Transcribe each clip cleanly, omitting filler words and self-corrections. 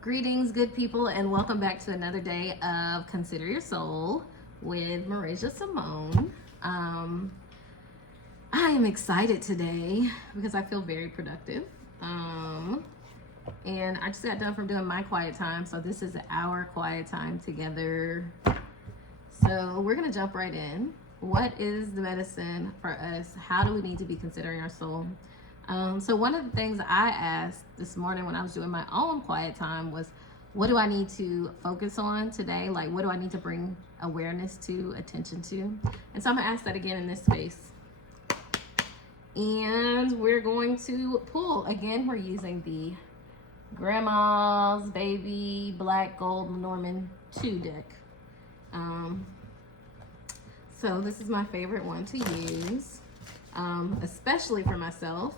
Greetings, good people, and welcome back to another day of Consider Your Soul with Marasia Simone. I am excited today because I feel very productive. And I just got done from doing my quiet time, so this is our quiet time together. So we're gonna jump right in. What is the medicine for us? How do we need to be considering our soul? So one of the things I asked this morning when I was doing my own quiet time was, what do I need to focus on today? Like, what do I need to bring awareness to, attention to? And so I'm gonna ask that again in this space. And we're going to pull. Again, we're using the Grandma's Baby Black Gold Norman 2 deck. So this is my favorite one to use, especially for myself.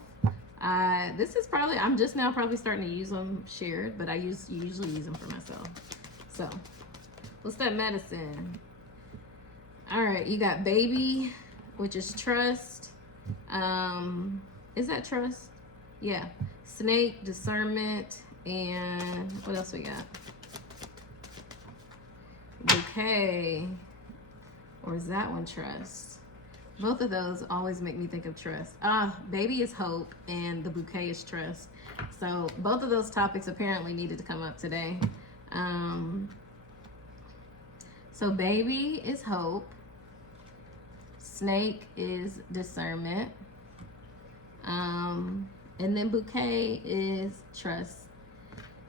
This is probably, I'm just now probably starting to use them shared, but I usually use them for myself. So what's that medicine? All right, you got Baby, which is trust. Is that trust? Yeah. Snake, discernment, and what else we got? Bouquet, or is that one trust? Both of those always make me think of trust. Baby is hope and the bouquet is trust. So both of those topics apparently needed to come up today. So Baby is hope. Snake is discernment. And then bouquet is trust.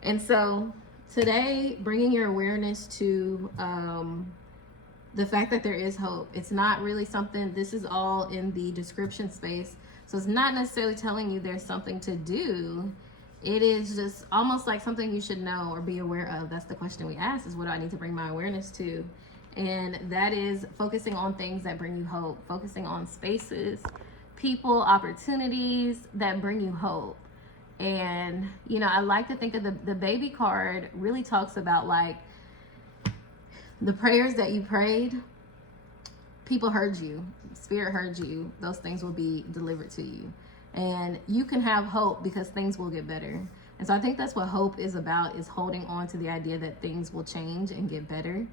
And so today, bringing your awareness to the fact that there is hope. It's not really something, this is all in the description space. So it's not necessarily telling you there's something to do. It is just almost like something you should know or be aware of. That's the question we ask, is what do I need to bring my awareness to? And that is focusing on things that bring you hope, focusing on spaces, people, opportunities that bring you hope. And, you know, I like to think of the Baby card really talks about like, the prayers that you prayed, people heard you, spirit heard you, those things will be delivered to you. And you can have hope because things will get better. And so I think that's what hope is about, is holding on to the idea that things will change and get better.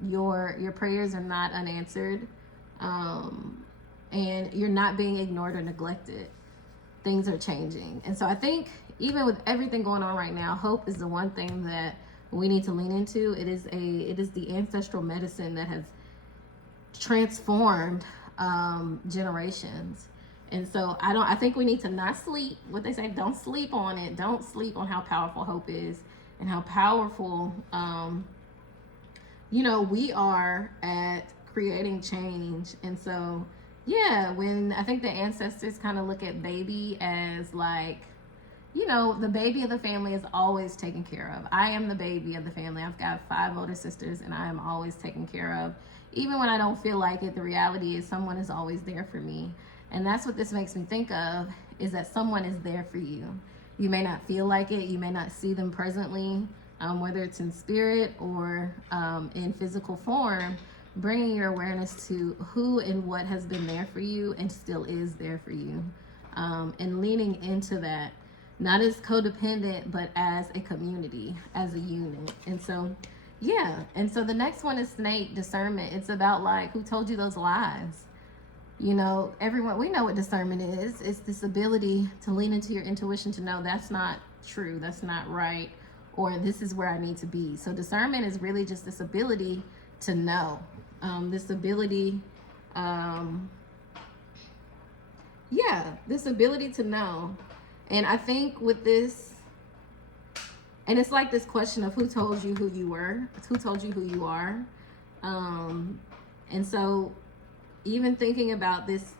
Your prayers are not unanswered, and you're not being ignored or neglected. Things are changing. And so I think even with everything going on right now, hope is the one thing that we need to lean into. It is the ancestral medicine that has transformed generations. And so I think we need to not sleep. What they say, don't sleep on it. Don't sleep on how powerful hope is and how powerful we are at creating change. And so when I think the ancestors kind of look at Baby as like, the baby of the family is always taken care of. I am the baby of the family. I've got 5 older sisters and I am always taken care of. Even when I don't feel like it, the reality is someone is always there for me. And that's what this makes me think of, is that someone is there for you. You may not feel like it. You may not see them presently, whether it's in spirit or in physical form. Bringing your awareness to who and what has been there for you and still is there for you. And leaning into that. Not as codependent, but as a community, as a unit. And so, and so the next one is snake, discernment. It's about like, who told you those lies? Everyone, we know what discernment is. It's this ability to lean into your intuition to know that's not true, that's not right, or this is where I need to be. So discernment is really just this ability to know, this ability to know. And I think with this, and it's like this question of who told you who you were, who told you who you are. And so even thinking about this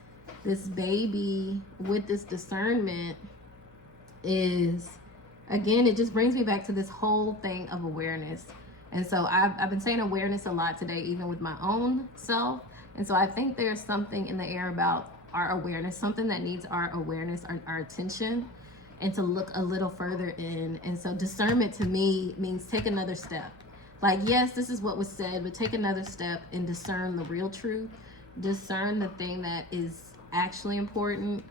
baby with this discernment is, again, it just brings me back to this whole thing of awareness. And so I've been saying awareness a lot today, even with my own self. And so I think there's something in the air about our awareness, something that needs our awareness, our attention, and to look a little further in. And so discernment to me means take another step. Like, yes, this is what was said, but take another step and discern the real truth. Discern the thing that is actually important.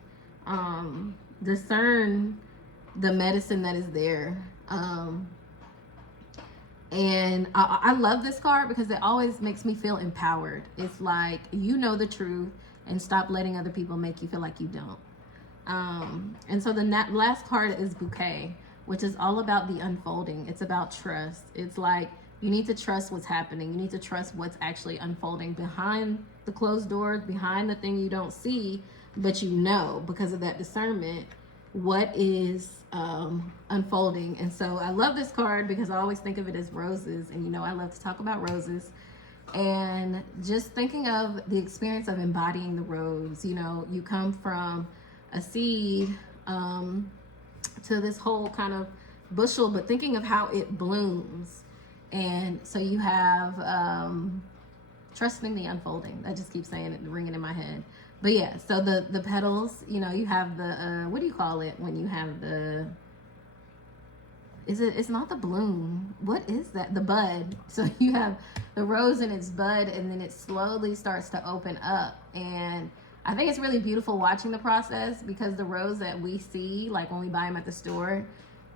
Discern the medicine that is there. And I love this card because it always makes me feel empowered. It's like, you know the truth, and stop letting other people make you feel like you don't. And so the last card is Bouquet, which is all about the unfolding. It's about trust. It's like, you need to trust what's happening. You need to trust what's actually unfolding behind the closed doors, behind the thing you don't see, but you know, because of that discernment, what is unfolding. And so I love this card because I always think of it as roses, and you know I love to talk about roses, and just thinking of the experience of embodying the rose. You know, you come from a seed to this whole kind of bushel, but thinking of how it blooms. And so you have trusting the unfolding. I just keep saying it, ringing in my head. But yeah, so the petals, you know, you have the what do you call it when you have the, it's not the bloom, what is that, the bud. So you have the rose in its bud, and then it slowly starts to open up. And I think it's really beautiful watching the process, because the rose that we see, like when we buy them at the store,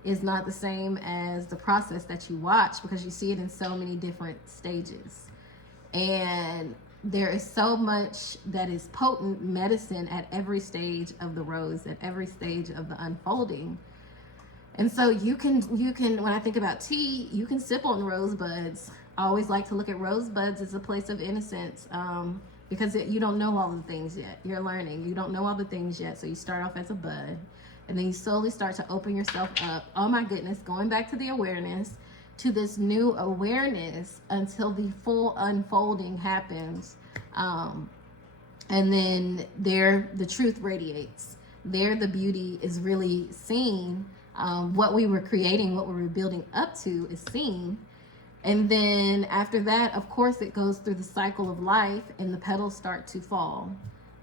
is not the same as the process that you watch, because you see it in so many different stages. And there is so much that is potent medicine at every stage of the rose, at every stage of the unfolding. And so you can, when I think about tea, you can sip on rosebuds. I always like to look at rosebuds as a place of innocence, because you don't know all the things yet. You're learning. You don't know all the things yet. So you start off as a bud, and then you slowly start to open yourself up. Oh my goodness, going back to the awareness, to this new awareness, until the full unfolding happens. And then there, the truth radiates. There, the beauty is really seen. What we were creating, what we were building up to, is seen. And then after that, of course, it goes through the cycle of life, and the petals start to fall.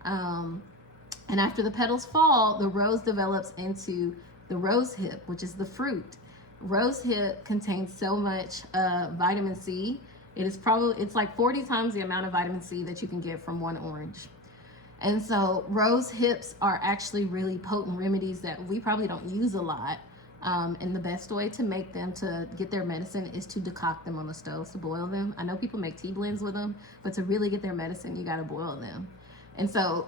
And after the petals fall, the rose develops into the rose hip, which is the fruit. Rose hip contains so much vitamin C. It's like 40 times the amount of vitamin C that you can get from one orange. And so rose hips are actually really potent remedies that we probably don't use a lot. And the best way to make them, to get their medicine, is to decoct them on the stove, to boil them. I know people make tea blends with them, but to really get their medicine, you got to boil them. And so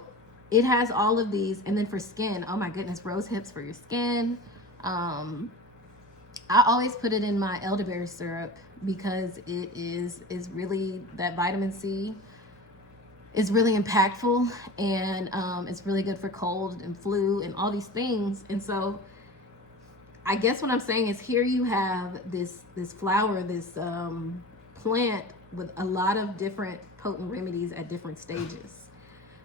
it has all of these. And then for skin, oh my goodness, rose hips for your skin. I always put it in my elderberry syrup, because it is really, that vitamin C is really impactful, and it's really good for cold and flu and all these things. And so I guess what I'm saying is, here you have this flower, this plant with a lot of different potent remedies at different stages.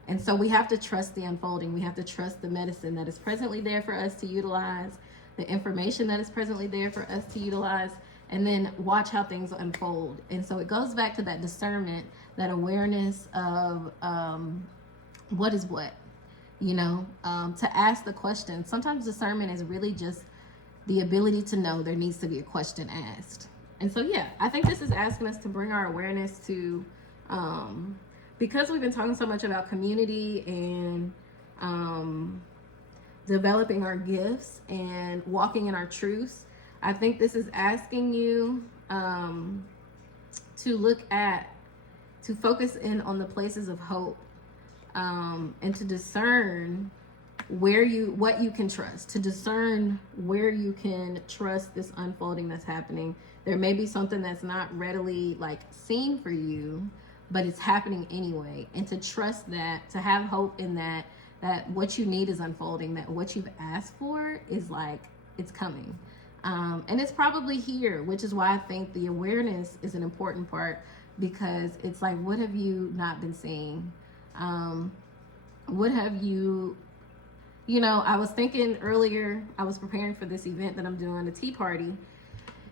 And so we have to trust the unfolding. We have to trust the medicine that is presently there for us to utilize, the information that is presently there for us to utilize, and then watch how things unfold. And so it goes back to that discernment, that awareness of what is what, you know, to ask the question. Sometimes discernment is really just the ability to know there needs to be a question asked. And so, yeah, I think this is asking us to bring our awareness to, because we've been talking so much about community and developing our gifts and walking in our truths. I think this is asking you to focus in on the places of hope, and to discern what you can trust, to discern where you can trust this unfolding that's happening. There may be something that's not readily like seen for you, but it's happening anyway. And to trust that, to have hope in that what you need is unfolding, that what you've asked for is like, it's coming. And it's probably here, which is why I think the awareness is an important part, because it's like, what have you not been seeing? What have you know, I was thinking earlier, I was preparing for this event that I'm doing, a tea party.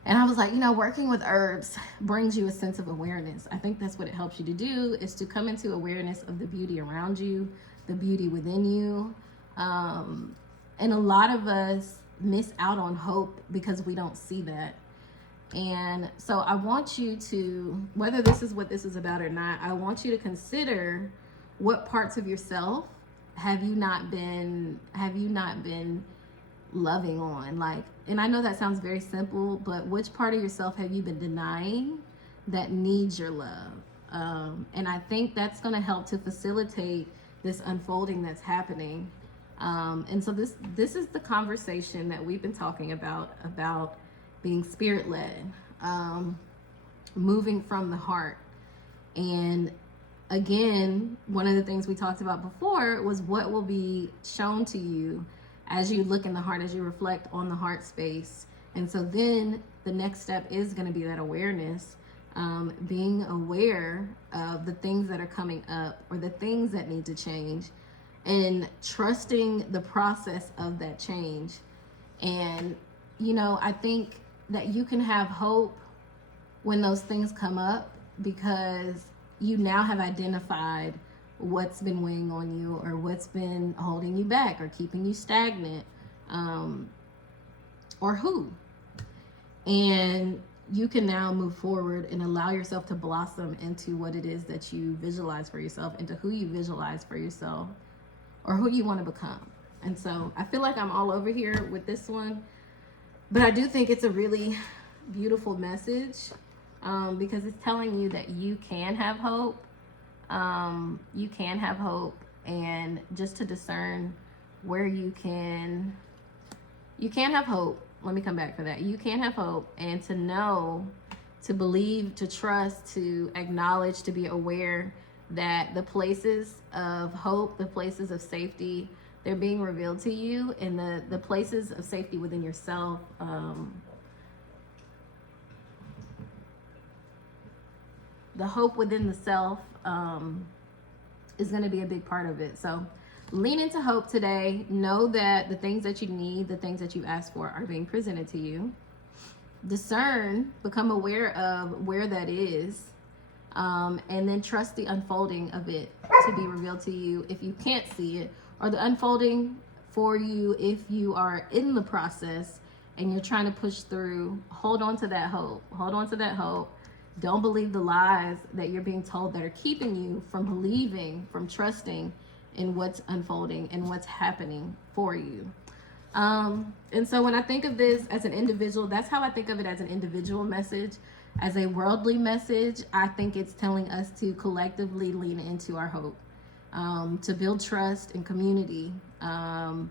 And I was like, you know, working with herbs brings you a sense of awareness. I think that's what it helps you to do, is to come into awareness of the beauty around you, the beauty within you. And a lot of us miss out on hope because we don't see that. And so I want you to, whether this is what this is about or not, I want you to consider what parts of yourself have you not been loving on? Like, and I know that sounds very simple, but which part of yourself have you been denying that needs your love? And I think that's going to help to facilitate this unfolding that's happening. And so this is the conversation that we've been talking about being spirit led, moving from the heart. And again, one of the things we talked about before was what will be shown to you as you look in the heart, as you reflect on the heart space. And so then the next step is going to be that awareness, being aware of the things that are coming up or the things that need to change, and trusting the process of that change. And, you know, I think that you can have hope when those things come up, because you now have identified what's been weighing on you or what's been holding you back or keeping you stagnant, or who. And you can now move forward and allow yourself to blossom into what it is that you visualize for yourself, into who you visualize for yourself, or who you want to become. And so I feel like I'm all over here with this one, but I do think it's a really beautiful message, because it's telling you that you can have hope. You can have hope, and just to discern where you can have hope. Let me come back for that. You can have hope, and to know, to believe, to trust, to acknowledge, to be aware that the places of hope, the places of safety, they're being revealed to you, and the places of safety within yourself. The hope within the self is going to be a big part of it. So lean into hope today. Know that the things that you need, the things that you ask for, are being presented to you. Discern, become aware of where that is, and then trust the unfolding of it to be revealed to you if you can't see it, or the unfolding for you if you are in the process and you're trying to push through. Hold on to that hope. Hold on to that hope. Don't believe the lies that you're being told that are keeping you from believing, from trusting in what's unfolding and what's happening for you. And so when I think of this as an individual, that's how I think of it, as an individual message. As a worldly message, I think it's telling us to collectively lean into our hope, to build trust and community, and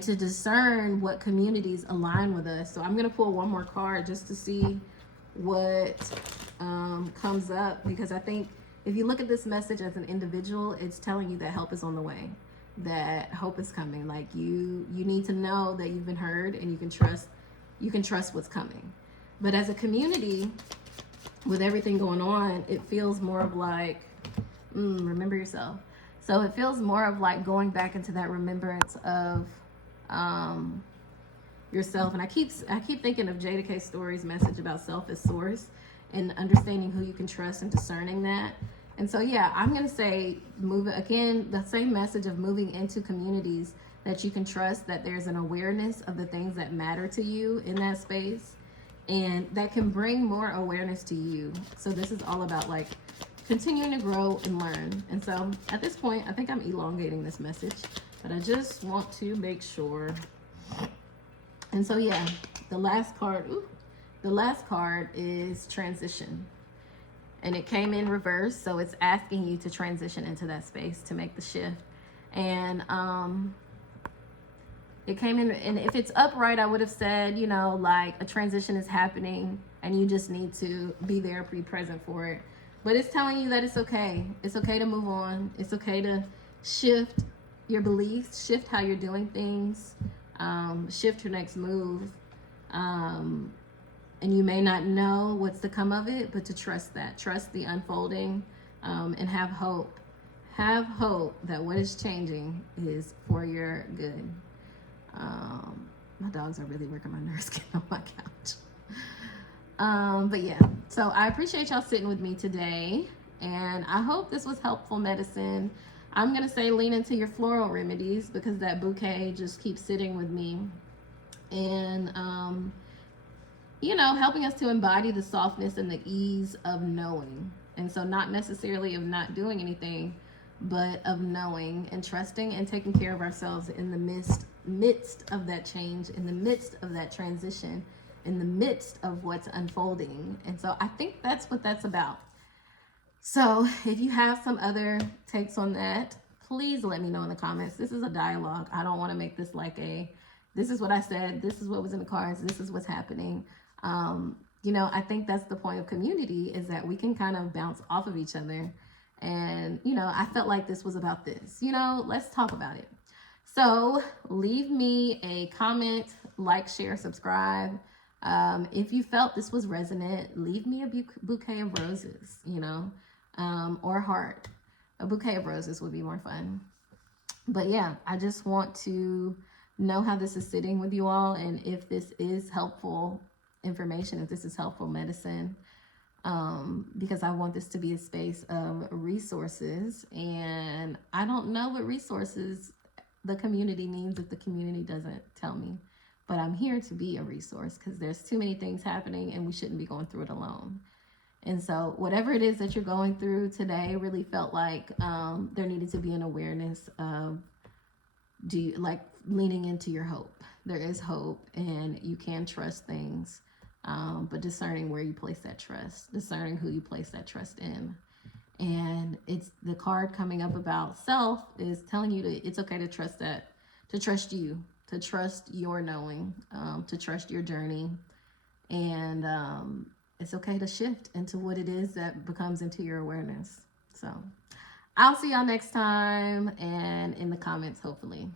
to discern what communities align with us. So I'm going to pull one more card just to see what comes up, because I think if you look at this message as an individual, it's telling you that help is on the way, that hope is coming. Like you need to know that you've been heard, and you can trust what's coming. But as a community, with everything going on, it feels more of like, remember yourself. So it feels more of like going back into that remembrance of yourself. And I keep thinking of Jada K. Story's message about self as source, and understanding who you can trust and discerning that. And so, yeah, I'm going to say, the same message of moving into communities that you can trust, that there's an awareness of the things that matter to you in that space, and that can bring more awareness to you. So this is all about like continuing to grow and learn. And so at this point, I think I'm elongating this message, but I just want to make sure. And so, yeah, the last card is transition. And it came in reverse, so it's asking you to transition into that space, to make the shift. And it came in, and if it's upright, I would have said, you know, like a transition is happening and you just need to be there, be present for it. But it's telling you that it's okay. It's okay to move on. It's okay to shift your beliefs, shift how you're doing things, shift your next move. And you may not know what's to come of it, but to trust that. Trust the unfolding, and have hope. Have hope that what is changing is for your good. My dogs are really working my nerves getting on my couch. But yeah, so I appreciate y'all sitting with me today, and I hope this was helpful medicine. I'm going to say lean into your floral remedies, because that bouquet just keeps sitting with me. And, you know, helping us to embody the softness and the ease of knowing. And so not necessarily of not doing anything, but of knowing and trusting and taking care of ourselves in the midst midst of that change, in the midst of that transition, in the midst of what's unfolding. And so I think that's what that's about. So if you have some other takes on that, please let me know in the comments. This is a dialogue. I don't want to make this like a, this is what I said, this is what was in the cards, this is what's happening. You know, I think that's the point of community, is that we can kind of bounce off of each other. And, you know, I felt like this was about this. You know, let's talk about it. So leave me a comment, like, share, subscribe. If you felt this was resonant, leave me a bouquet of roses, you know, or a heart. A bouquet of roses would be more fun. But yeah, I just want to know how this is sitting with you all, and if this is helpful information, if this is helpful medicine, because I want this to be a space of resources, and I don't know what resources the community needs if the community doesn't tell me. But I'm here to be a resource, because there's too many things happening and we shouldn't be going through it alone. And so whatever it is that you're going through today, really felt like there needed to be an awareness of, like leaning into your hope. There is hope, and you can trust things, but discerning where you place that trust, discerning who you place that trust in. And it's the card coming up about self is telling you that it's okay to trust that, to trust you, to trust your knowing, to trust your journey. And it's okay to shift into what it is that becomes into your awareness. So I'll see y'all next time, and in the comments, hopefully.